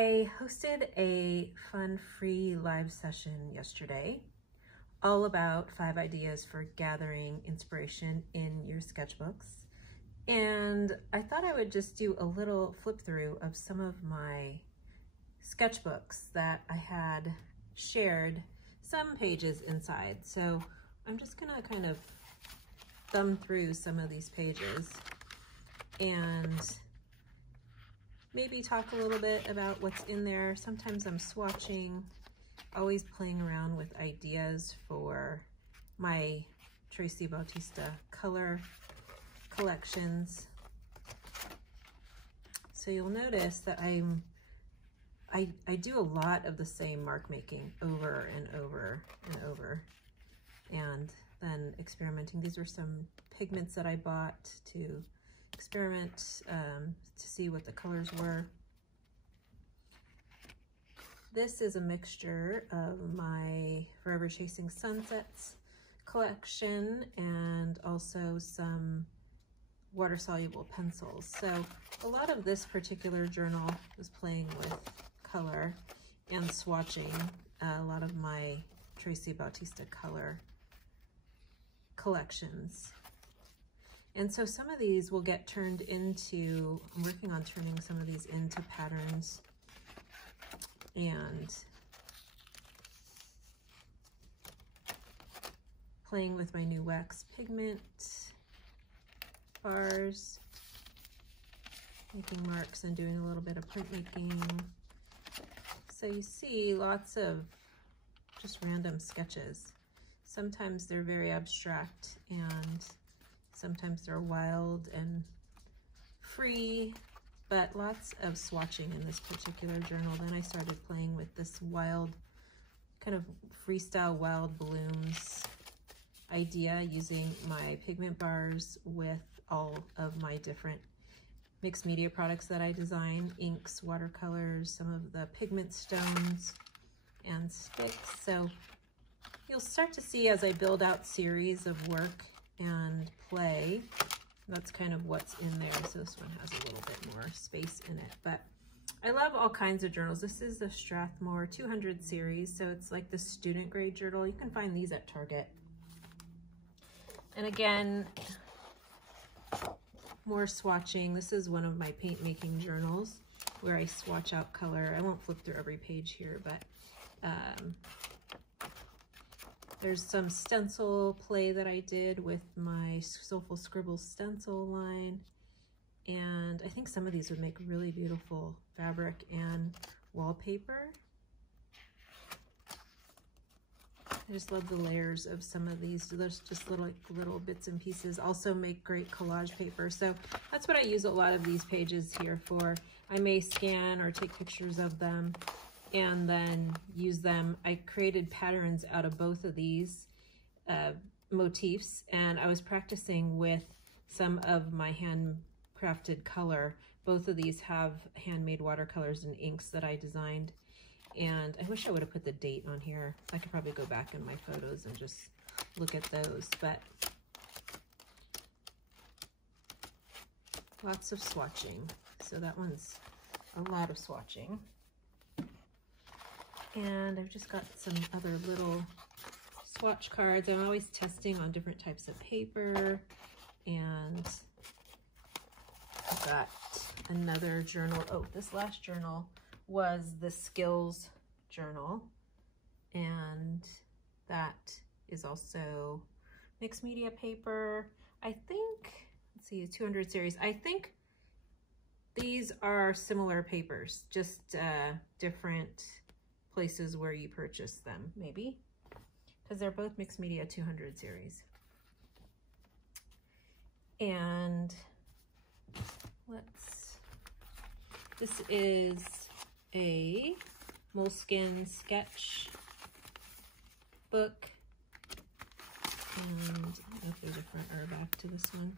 I hosted a fun free live session yesterday all about 5 ideas for gathering inspiration in your sketchbooks. And I thought I would just do a little flip through of some of my sketchbooks that I had shared some pages inside. So I'm just gonna kind of thumb through some of these pages and maybe talk a little bit about what's in there. Sometimes I'm swatching, always playing around with ideas for my Tracy Bautista color collections. So you'll notice that I do a lot of the same mark making over and over and over, and then experimenting. These were some pigments that I bought to experiment to see what the colors were. This is a mixture of my Forever Chasing Sunsets collection and also some water-soluble pencils. So a lot of this particular journal was playing with color and swatching a lot of my Tracy Bautista color collections. And so some of these will get turned into, I'm working on turning some of these into patterns and playing with my new wax pigment bars, making marks and doing a little bit of printmaking. So you see lots of just random sketches. Sometimes they're very abstract and sometimes they're wild and free, but lots of swatching in this particular journal. Then I started playing with this wild, kind of freestyle wild blooms idea using my pigment bars with all of my different mixed media products that I design, inks, watercolors, some of the pigment stones and sticks. So you'll start to see as I build out series of work and play, that's kind of what's in there. So this one has a little bit more space in it, but I love all kinds of journals. This is the Strathmore 200 series, so it's like the student grade journal. You can find these at Target. And again, more swatching. This is one of my paint making journals where I swatch out color. I won't flip through every page here, but there's some stencil play that I did with my Soulful Scribbles stencil line. And I think some of these would make really beautiful fabric and wallpaper. I just love the layers of some of these. There's just little bits and pieces. Also make great collage paper. So that's what I use a lot of these pages here for. I may scan or take pictures of them and then use them. I created patterns out of both of these motifs, and I was practicing with some of my handcrafted color. Both of these have handmade watercolors and inks that I designed, and I wish I would have put the date on here. I could probably go back in my photos and just look at those, but lots of swatching. So that one's a lot of swatching. And I've just got some other little swatch cards. I'm always testing on different types of paper. And I've got another journal. Oh, this last journal was the Skills journal. And that is also mixed media paper. I think, let's see, a 200 series. I think these are similar papers, just different places where you purchase them, maybe, because they're both mixed media 200 series. And this is a moleskin sketch book, and I don't know if there's a front or a back to this one.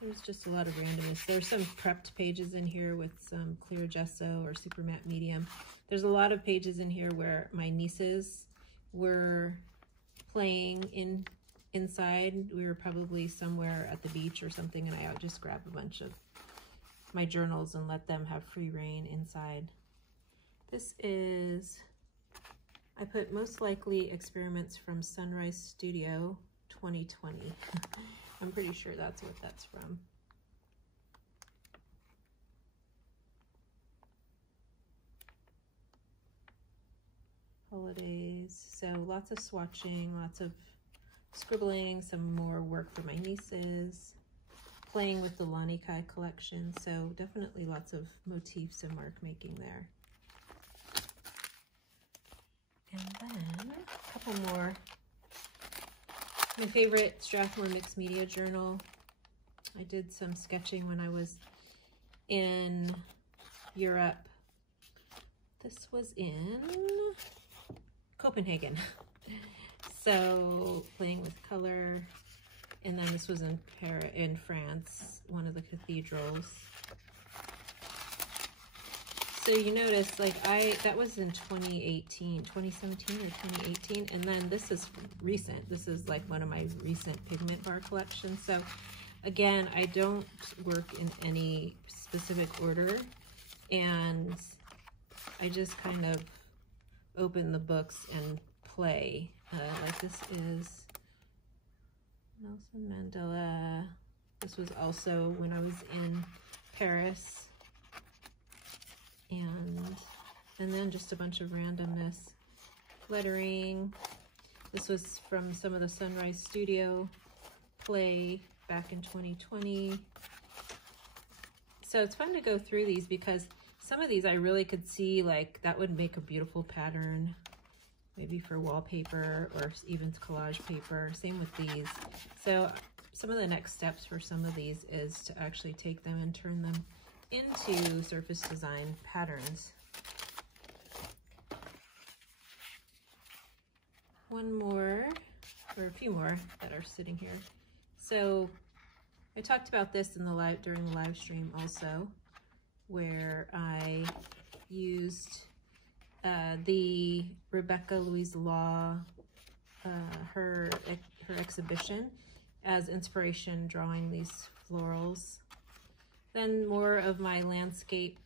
There's just a lot of randomness. There's some prepped pages in here with some clear gesso or super matte medium. There's a lot of pages in here where my nieces were playing inside. We were probably somewhere at the beach or something, and I would just grab a bunch of my journals and let them have free reign inside. This is, I put most likely experiments from Sunrise Studio 2020. I'm pretty sure that's what that's from. Holidays, so lots of swatching, lots of scribbling, some more work for my nieces, playing with the Lani Kai collection, so definitely lots of motifs and mark making there. And then a couple more. My favorite Strathmore Mixed Media Journal. I did some sketching when I was in Europe. This was in Copenhagen. So playing with color. And then this was in France, one of the cathedrals. So you notice, like that was in 2017 or 2018, and then this is recent. This is like one of my recent pigment bar collections. So again, I don't work in any specific order, and I just kind of open the books and play. Like this is Nelson Mandela. This was also when I was in Paris. And then just a bunch of randomness. Lettering. This was from some of the Sunrise Studio play back in 2020. So it's fun to go through these because some of these I really could see like that would make a beautiful pattern, maybe for wallpaper or even collage paper. Same with these. So some of the next steps for some of these is to actually take them and turn them into surface design patterns. One more, or a few more that are sitting here. So I talked about this in the during the live stream also, where I used the Rebecca Louise Law, her exhibition as inspiration, drawing these florals. Then more of my landscape,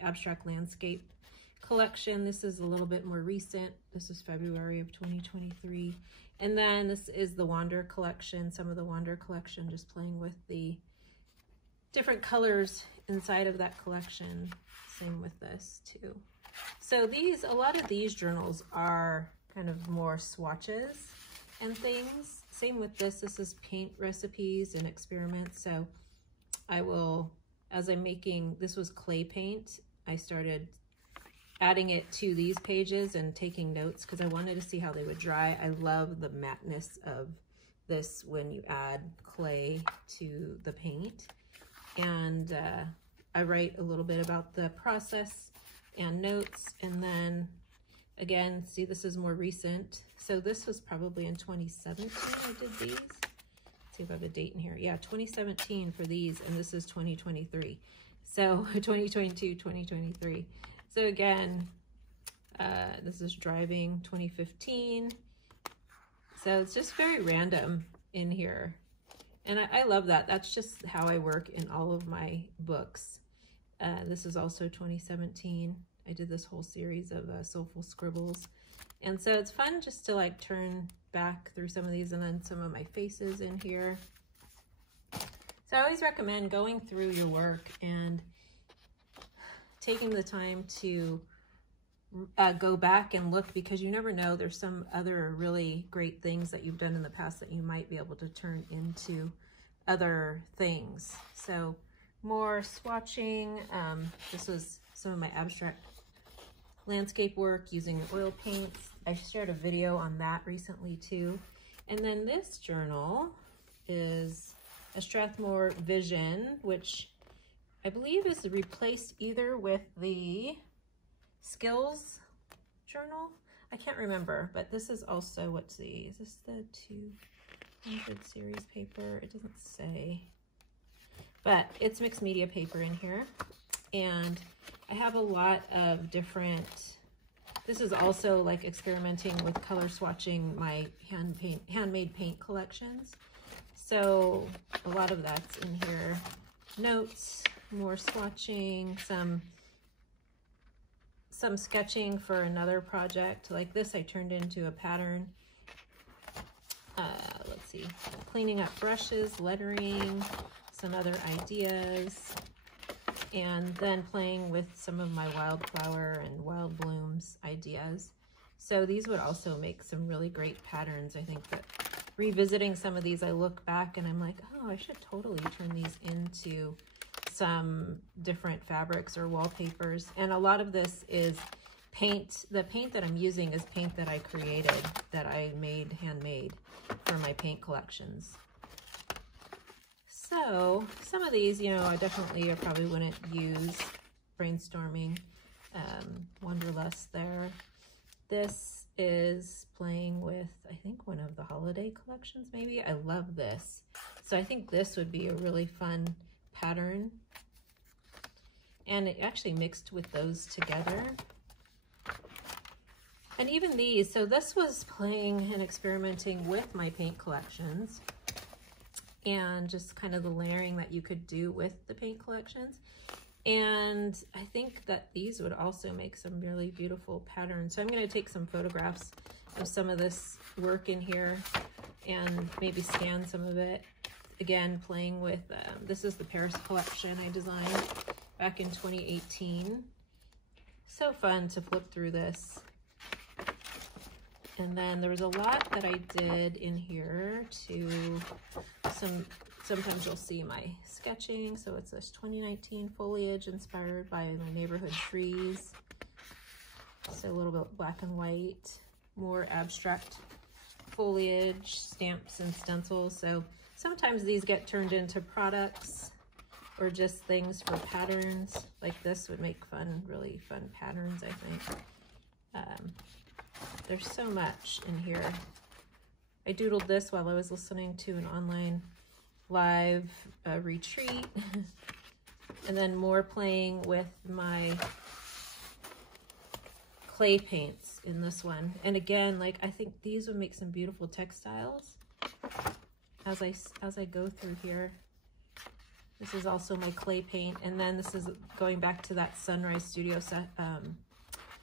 abstract landscape collection. This is a little bit more recent. This is February of 2023. And then this is the Wander collection, some of the Wander collection, just playing with the different colors inside of that collection. Same with this too. So these, a lot of these journals are kind of more swatches and things. Same with this. This is paint recipes and experiments. So I will, as I'm making, this was clay paint, I started adding it to these pages and taking notes because I wanted to see how they would dry. I love the matteness of this when you add clay to the paint. And I write a little bit about the process and notes. And then again, see, this is more recent. So this was probably in 2017 I did these. Let's see if I have a date in here. Yeah, 2017 for these, and this is 2023. So 2022, 2023. So again, this is driving 2015. So it's just very random in here. And I love that. That's just how I work in all of my books. This is also 2017. I did this whole series of Soulful Scribbles. And so it's fun just to like turn back through some of these and then some of my faces in here. So I always recommend going through your work and taking the time to go back and look, because you never know, there's some other really great things that you've done in the past that you might be able to turn into other things. So more swatching. This was some of my abstract landscape work using oil paints. I shared a video on that recently too. And then this journal is a Strathmore Vision, which I believe is replaced either with the Skills journal. I can't remember, but this is also, what's the, is this the 200 series paper? It doesn't say, but it's mixed media paper in here. And I have a lot of different, this is also like experimenting with color swatching my handmade paint collections. So a lot of that's in here. Notes, more swatching, some sketching for another project. Like this I turned into a pattern. Let's see, cleaning up brushes, lettering, some other ideas, and then playing with some of my wildflower and wild blooms ideas. So these would also make some really great patterns. I think that revisiting some of these, I look back and I'm like, oh, I should totally turn these into some different fabrics or wallpapers. And a lot of this is paint. The paint that I'm using is paint that I created, that I made handmade for my paint collections. So some of these, you know, I probably wouldn't use. Brainstorming, Wanderlust there. This is playing with, I think, one of the holiday collections maybe. I love this. So I think this would be a really fun pattern. And it actually mixed with those together. And even these, so this was playing and experimenting with my paint collections and just kind of the layering that you could do with the paint collections. And I think that these would also make some really beautiful patterns. So I'm going to take some photographs of some of this work in here and maybe scan some of it. Again, playing with, this is the Paris collection I designed back in 2018. So fun to flip through this. And then there was a lot that I did in here to sometimes you'll see my sketching. So it's this 2019 foliage inspired by my neighborhood trees. So a little bit black and white, more abstract foliage, stamps and stencils. So sometimes these get turned into products or just things for patterns. Like this would make fun, really fun patterns, I think. There's so much in here. I doodled this while I was listening to an online live retreat. And then more playing with my clay paints in this one. And again, like I think these would make some beautiful textiles as I go through here. This is also my clay paint. And then this is going back to that Sunrise Studio set,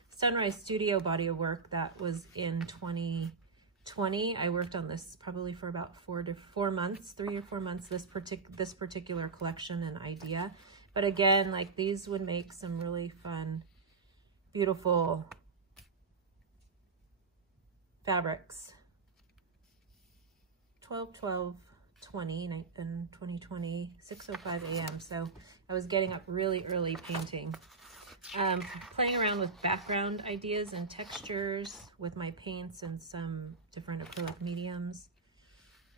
Sunrise Studio body of work that was in 2020. I worked on this probably for about 3 or 4 months, this particular collection and idea. But again, like these would make some really fun, beautiful fabrics. 12/12/20 in 2020, 6:05 a.m. So I was getting up really early painting. Playing around with background ideas and textures with my paints and some different acrylic mediums.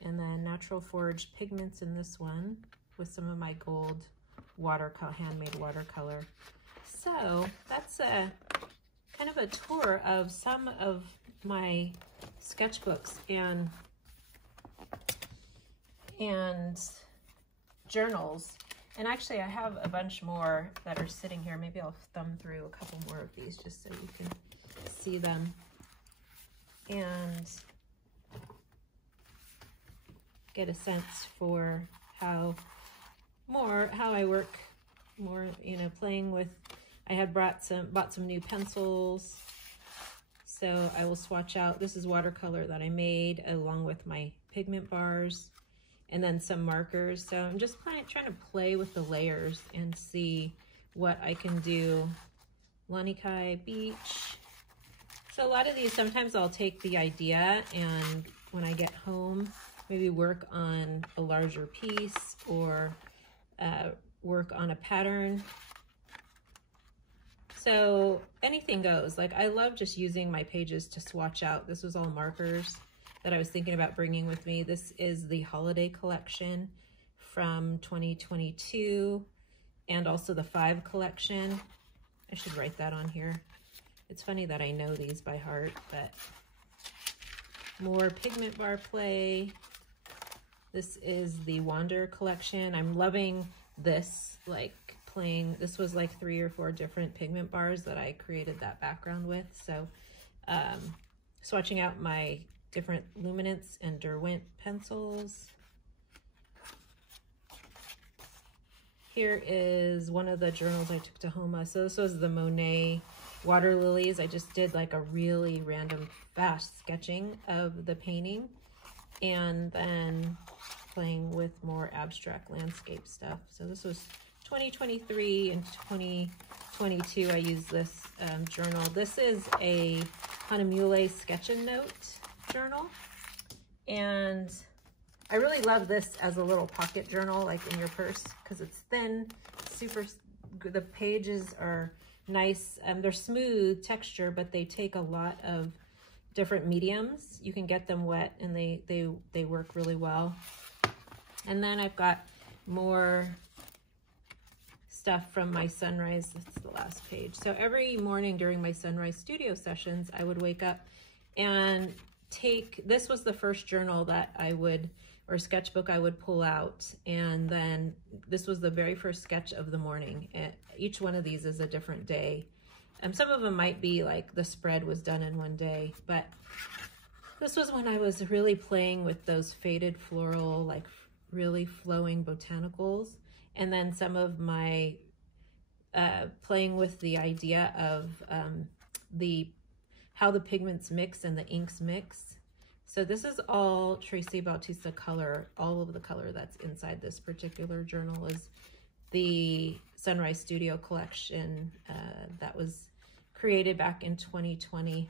And then natural forged pigments in this one with some of my gold watercolor, handmade watercolor. So that's a kind of a tour of some of my sketchbooks and journals. And actually I have a bunch more that are sitting here. Maybe I'll thumb through a couple more of these just so you can see them and get a sense for how I work more, you know, playing with. I had bought some new pencils, so I will swatch out. This is watercolor that I made along with my pigment bars. And then some markers. So I'm just trying to play with the layers and see what I can do. Lanikai Beach. So a lot of these, sometimes I'll take the idea and when I get home, maybe work on a larger piece or work on a pattern. So anything goes. Like I love just using my pages to swatch out. This was all markers that I was thinking about bringing with me. This is the holiday collection from 2022 and also the 5 collection. I should write that on here. It's funny that I know these by heart, but more pigment bar play. This is the Wander collection. I'm loving this, like playing, this was like 3 or 4 different pigment bars that I created that background with. So swatching out my different Luminance and Derwent pencils. Here is one of the journals I took to Homa. So this was the Monet water lilies. I just did like a really random fast sketching of the painting, and then playing with more abstract landscape stuff. So this was 2023 and 2022. I used this journal. This is a Hahnemühle sketch and note journal, and I really love this as a little pocket journal, like in your purse, because it's thin, super. The pages are nice. They're smooth texture, but they take a lot of different mediums. You can get them wet, and they work really well. And then I've got more stuff from my sunrise. That's the last page. So every morning during my sunrise studio sessions, I would wake up and this was the first journal that I would, or sketchbook I would pull out. And then this was the very first sketch of the morning. And each one of these is a different day. Some of them might be like the spread was done in one day, but this was when I was really playing with those faded floral, like really flowing botanicals. And then some of my playing with the idea of how the pigments mix and the inks mix. So this is all Tracy Bautista color. All of the color that's inside this particular journal is the Sunrise Studio collection that was created back in 2020.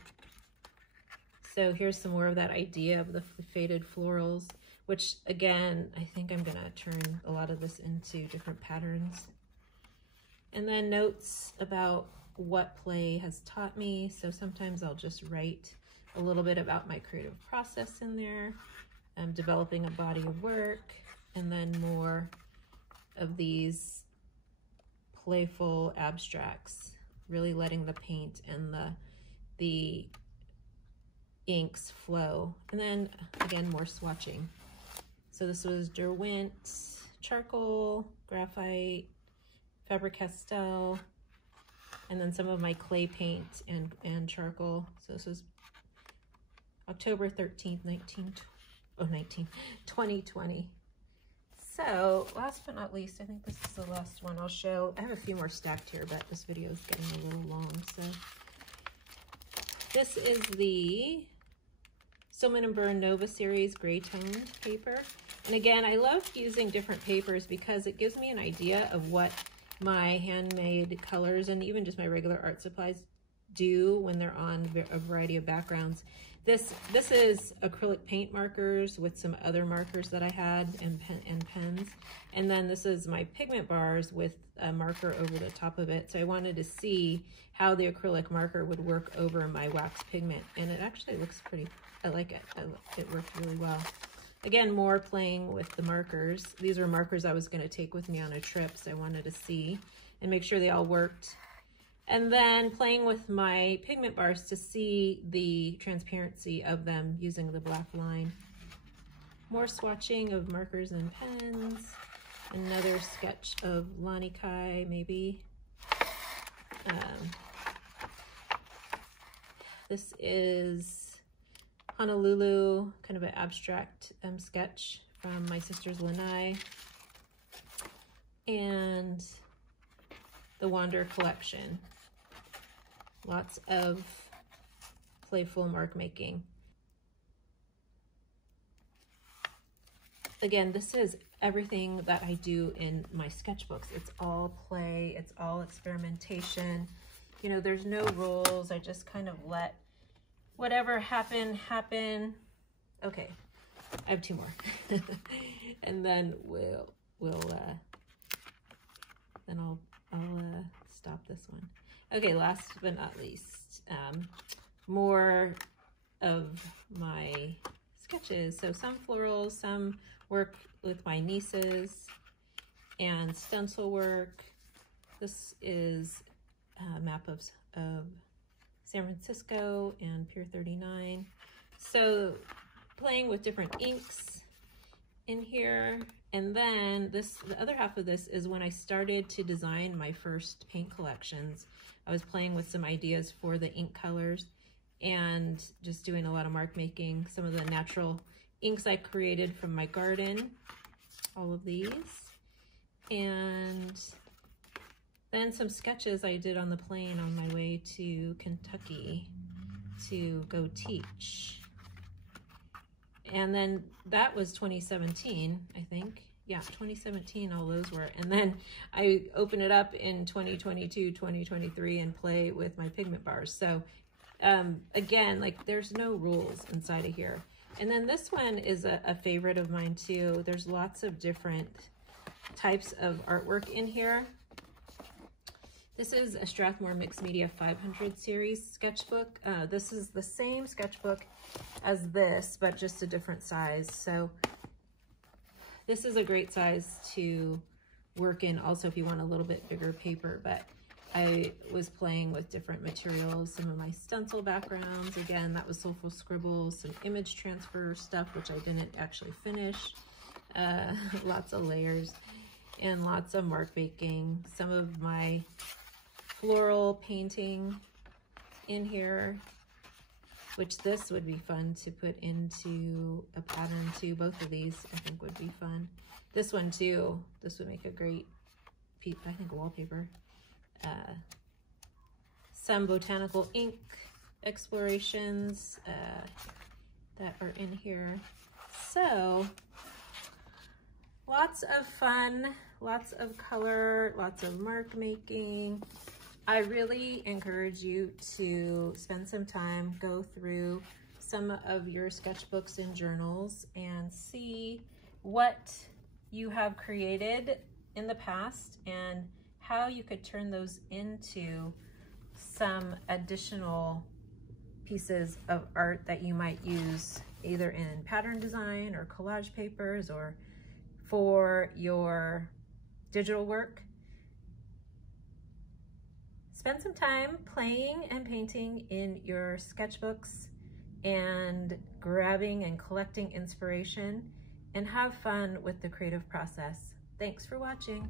So here's some more of that idea of the faded florals, which again, I think I'm gonna turn a lot of this into different patterns. And then notes about what play has taught me. So sometimes I'll just write a little bit about my creative process in there. I'm developing a body of work, and then more of these playful abstracts, really letting the paint and the inks flow. And then again, more swatching. So this was Derwent, charcoal, graphite, Faber-Castell, and then some of my clay paint and charcoal. So this was October 13th, 2020. So last but not least, I think this is the last one I'll show. I have a few more stacked here, but this video is getting a little long. So this is the Silman & Byrne Nova Series gray toned paper. And again, I love using different papers because it gives me an idea of what my handmade colors and even just my regular art supplies do when they're on a variety of backgrounds. This is acrylic paint markers with some other markers that I had and pens. And then this is my pigment bars with a marker over the top of it. So I wanted to see how the acrylic marker would work over my wax pigment. And it actually looks pretty, I like it. It worked really well. Again, more playing with the markers. These were markers I was going to take with me on a trip, so I wanted to see and make sure they all worked. And then playing with my pigment bars to see the transparency of them using the black line. More swatching of markers and pens. Another sketch of Lanikai, maybe. This is Honolulu, kind of an abstract sketch from my sister's lanai, and the Wander collection. Lots of playful mark making. Again, this is everything that I do in my sketchbooks. It's all play, it's all experimentation. You know, there's no rules. I just kind of let whatever happen. Okay, I have two more. And then I'll stop this one. Okay, last but not least, more of my sketches. So some florals, some work with my nieces, and stencil work. This is a map of San Francisco and Pier 39. So playing with different inks in here. And then the other half of this is when I started to design my first paint collections. I was playing with some ideas for the ink colors and just doing a lot of mark making. Some of the natural inks I created from my garden, all of these. And then some sketches I did on the plane on my way to Kentucky to go teach. And then that was 2017, I think. Yeah, 2017, all those were. And then I open it up in 2022, 2023 and play with my pigment bars. So again, like there's no rules inside of here. And then this one is a favorite of mine too. There's lots of different types of artwork in here. This is a Strathmore Mixed Media 500 series sketchbook. This is the same sketchbook as this, but just a different size. So this is a great size to work in also if you want a little bit bigger paper, but I was playing with different materials, some of my stencil backgrounds. Again, that was Soulful Scribbles, some image transfer stuff, which I didn't actually finish. Lots of layers and lots of mark making. Some of my floral painting in here, which this would be fun to put into a pattern too. Both of these I think would be fun. This one too, this would make a great, I think, wallpaper. Some botanical ink explorations that are in here. So lots of fun, lots of color, lots of mark making. I really encourage you to spend some time, go through some of your sketchbooks and journals and see what you have created in the past and how you could turn those into some additional pieces of art that you might use either in pattern design or collage papers or for your digital work. Spend some time playing and painting in your sketchbooks and grabbing and collecting inspiration, and have fun with the creative process. Thanks for watching.